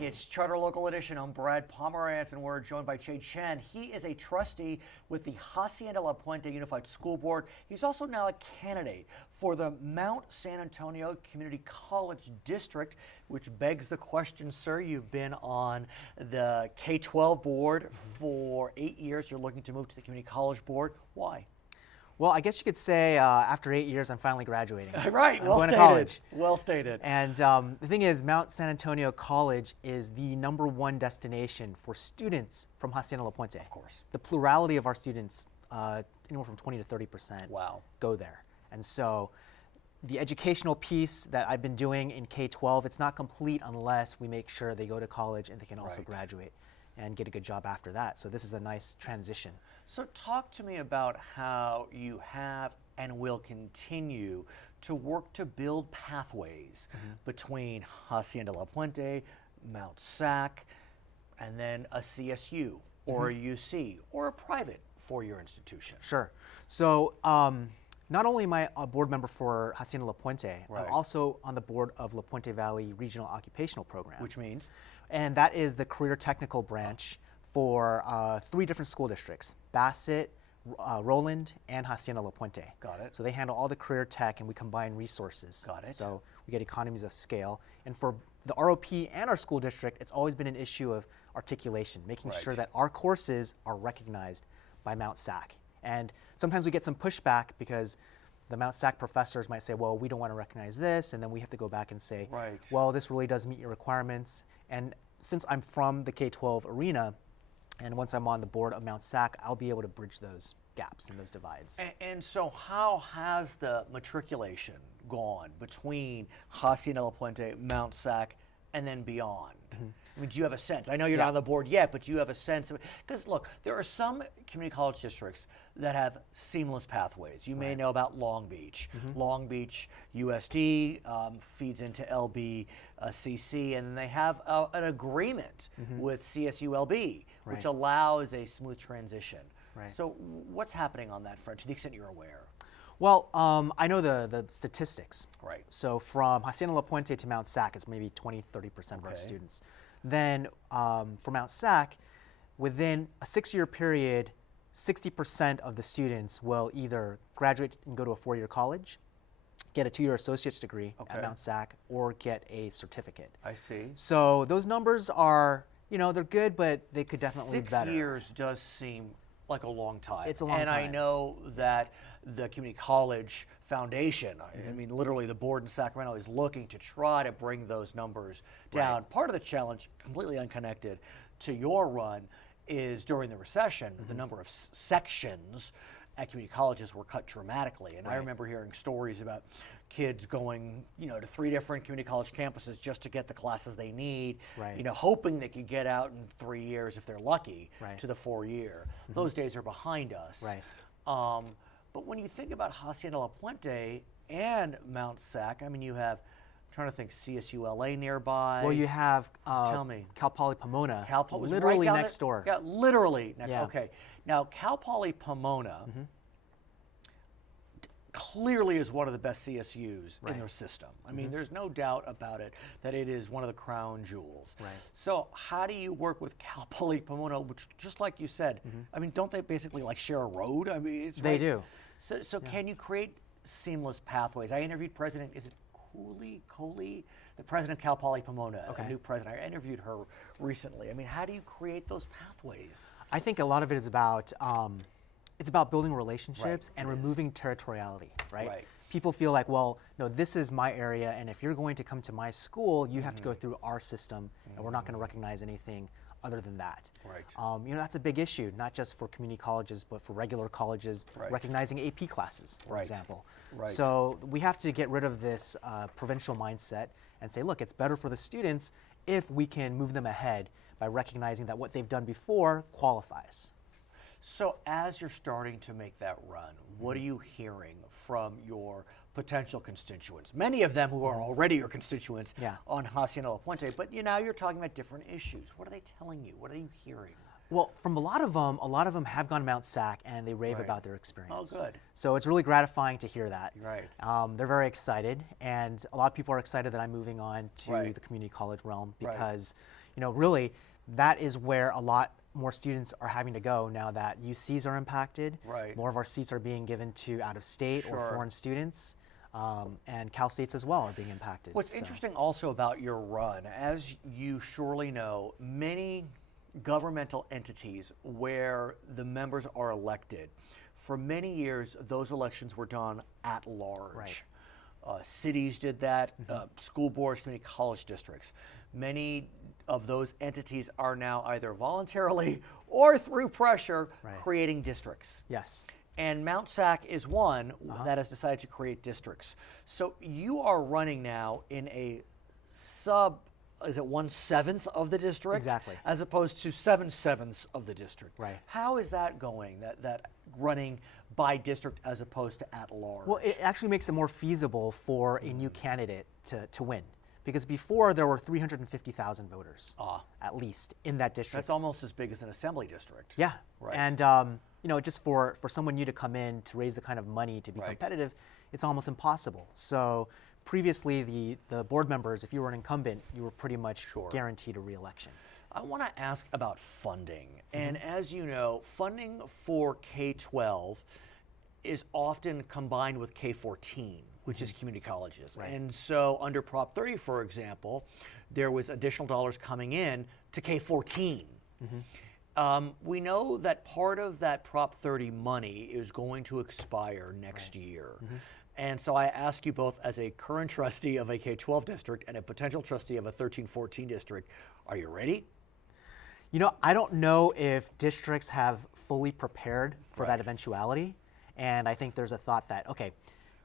back. It's Charter Local Edition. I'm Brad Pomerance, and we're joined by Chen. He is a trustee with the Hacienda La Puente Unified School Board. He's also now a candidate for the Mount San Antonio Community College District, which begs the question, sir, you've been on the K-12 board for 8 years. You're looking to move to the Community College Board. Why? Well, I guess you could say after 8 years, I'm finally graduating. Right, well going stated. to college. Well stated. And the thing is, Mount San Antonio College is the #1 destination for students from Hacienda La Puente. Of course. The plurality of our students, anywhere from 20 to 30%, wow, go there. And so the educational piece that I've been doing in K-12, it's not complete unless we make sure they go to college and they can also graduate and get a good job after that. So this is a nice transition. So talk to me about how you have and will continue to work to build pathways between Hacienda La Puente, Mount SAC, and then a CSU or a UC or a private four-year institution. Sure. So not only am I a board member for Hacienda La Puente, I'm also on the board of La Puente Valley Regional Occupational Program. Which means? And that is the career technical branch for 3 different school districts: Bassett, Roland, and Hacienda La Puente. Got it. So they handle all the career tech, and we combine resources. Got it. So we get economies of scale. And for the ROP and our school district, it's always been an issue of articulation, making sure that our courses are recognized by Mount SAC. And sometimes we get some pushback because the Mount SAC professors might say, well, we don't want to recognize this, and then we have to go back and say, well, this really does meet your requirements. And since I'm from the K-12 arena, and once I'm on the board of Mount SAC, I'll be able to bridge those gaps and those divides. And so how has the matriculation gone between Hacienda La Puente, Mount SAC, and then beyond? I mean, do you have a sense? I know you're not on the board yet, but do you have a sense of it? Because look, there are some community college districts that have seamless pathways. You may know about Long Beach. Long Beach USD feeds into LBCC, and they have an agreement with CSULB, which allows a smooth transition. So what's happening on that front, to the extent you're aware? Well, I know the statistics. Right. So from Hacienda La Puente to Mount SAC, it's maybe 20–30% of our students. Then for Mount SAC, within a 6-year period, 60% of the students will either graduate and go to a 4-year college, get a 2-year associate's degree at Mount SAC, or get a certificate. I see. So those numbers are, they're good, but they could definitely be better. 6 years does seem like a long time. It's a long time. And I know that the Community College Foundation, I mean, literally the board in Sacramento is looking to try to bring those numbers down. Part of the challenge, completely unconnected to your run, is during the recession, the number of sections at community colleges were cut dramatically. And I remember hearing stories about kids going, to 3 different community college campuses just to get the classes they need, hoping they could get out in 3 years if they're lucky to the 4-year. Those days are behind us. But when you think about Hacienda La Puente and Mount SAC, I mean, you have, I'm trying to think, CSULA nearby. Well, you have Tell me. Cal Poly Pomona, was literally right next door. Yeah, literally next. Okay. Now, Cal Poly Pomona clearly is one of the best CSUs in their system. I mean, there's no doubt about it that it is one of the crown jewels. So how do you work with Cal Poly Pomona, which, just like you said, I mean, don't they basically like share a road? I mean, it's They do. So can you create seamless pathways? I interviewed President, is it Coley, the president of Cal Poly Pomona, a new president. I interviewed her recently. I mean, how do you create those pathways? I think a lot of it is about it's about building relationships and removing territoriality, right? People feel like, well, no, this is my area, and if you're going to come to my school, you have to go through our system, and we're not going to recognize anything other than that. That's a big issue, not just for community colleges, but for regular colleges, recognizing AP classes, for example. So we have to get rid of this provincial mindset and say, look, it's better for the students if we can move them ahead by recognizing that what they've done before qualifies. So as you're starting to make that run, what are you hearing from your potential constituents? Many of them who are already your constituents on Hacienda La Puente, but now you're talking about different issues. What are they telling you? What are you hearing? Well, from a lot of them have gone to Mount SAC and they rave about their experience. Oh, good. So it's really gratifying to hear that. Right. They're very excited, and a lot of people are excited that I'm moving on to the community college realm because really that is where a lot more students are having to go now that UCs are impacted. Right. More of our seats are being given to out-of-state or Sure. foreign students, and Cal States as well are being impacted. What's interesting also about your run, as you surely know, many governmental entities where the members are elected, for many years those elections were done at large. Right. Cities did that, school boards, community college districts. Many of those entities are now either voluntarily or through pressure creating districts. Yes. And Mount Sac is one that has decided to create districts. So you are running now in a is it 1/7 of the district? Exactly. As opposed to 7/7 of the district. Right. How is that going, that running by district as opposed to at large? Well, it actually makes it more feasible for a new candidate to win. Because before there were 350,000 voters, at least, in that district. That's almost as big as an assembly district. Yeah. Right. And just for someone new to come in to raise the kind of money to be competitive, it's almost impossible. So previously, the board members, if you were an incumbent, you were pretty much guaranteed a re-election. I want to ask about funding. And as you know, funding for K-12 is often combined with K-14, which is community colleges. Right. And so under Prop 30, for example, there was additional dollars coming in to K-14. We know that part of that Prop 30 money is going to expire next year. And so I ask you both, as a current trustee of a K-12 district and a potential trustee of a 13-14 district, are you ready? I don't know if districts have fully prepared for that eventuality. And I think there's a thought that, okay,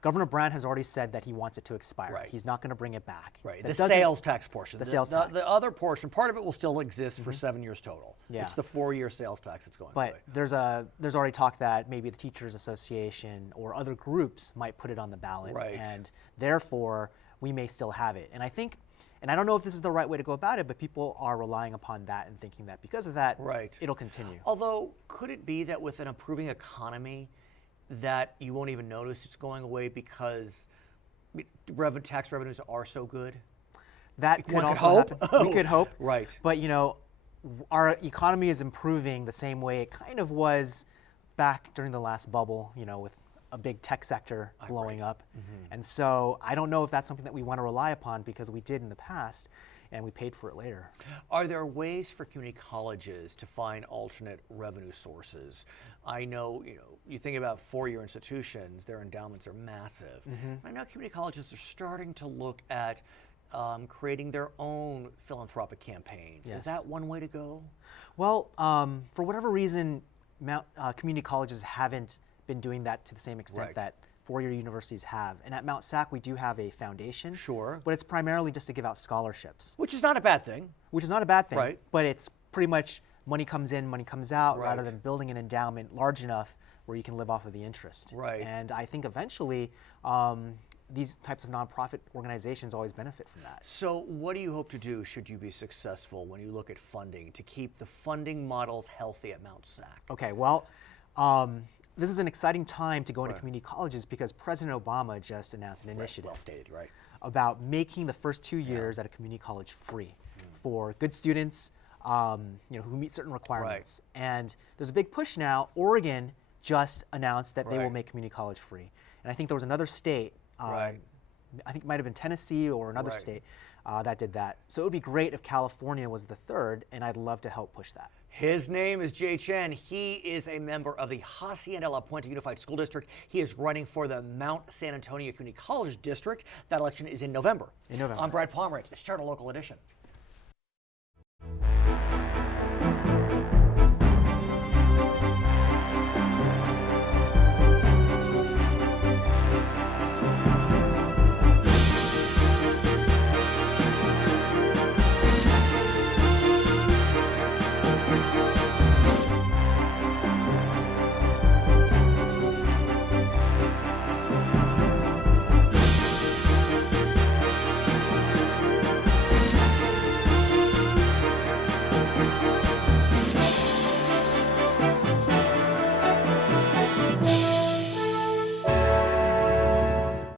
Governor Brandt has already said that he wants it to expire. Right. He's not going to bring it back. Right. That The sales tax portion. The sales tax. The other portion, part of it will still exist for 7 years total. Yeah. It's the 4-year sales tax that's going away. But there's already talk that maybe the Teachers Association or other groups might put it on the ballot. Right. And therefore, we may still have it. And I think, and I don't know if this is the right way to go about it, but people are relying upon that and thinking that because of that, it'll continue. Although, could it be that with an improving economy, that you won't even notice it's going away because tax revenues are so good? That could also hope. happen. We could hope. Right. But our economy is improving the same way it kind of was back during the last bubble, with a big tech sector blowing up. And so I don't know if that's something that we want to rely upon because we did in the past and we paid for it later. Are there ways for community colleges to find alternate revenue sources? I know, you think about 4-year institutions, their endowments are massive. I know community colleges are starting to look at creating their own philanthropic campaigns. Yes. Is that one way to go? Well, for whatever reason, community colleges haven't been doing that to the same extent that 4-year universities have. And at Mount Sac, we do have a foundation. Sure. But it's primarily just to give out scholarships. Which is not a bad thing. Which is not a bad thing. Right. But it's pretty much money comes in, money comes out, rather than building an endowment large enough where you can live off of the interest. Right. And I think eventually, these types of nonprofit organizations always benefit from that. So what do you hope to do should you be successful when you look at funding to keep the funding models healthy at Mount Sac? Okay, well, this is an exciting time to go into community colleges because President Obama just announced an initiative Well stated, about making the first 2 years at a community college free for good students who meet certain requirements. And there's a big push now. Oregon just announced that they will make community college free. And I think there was another state, I think it might have been Tennessee or another state that did that. So it would be great if California was the third, and I'd love to help push that. His name is Chen. He is a member of the Hacienda La Puente Unified School District. He is running for the Mount San Antonio Community College District. That election is in November. I'm Brad Pomerance. It's Charter Local Edition.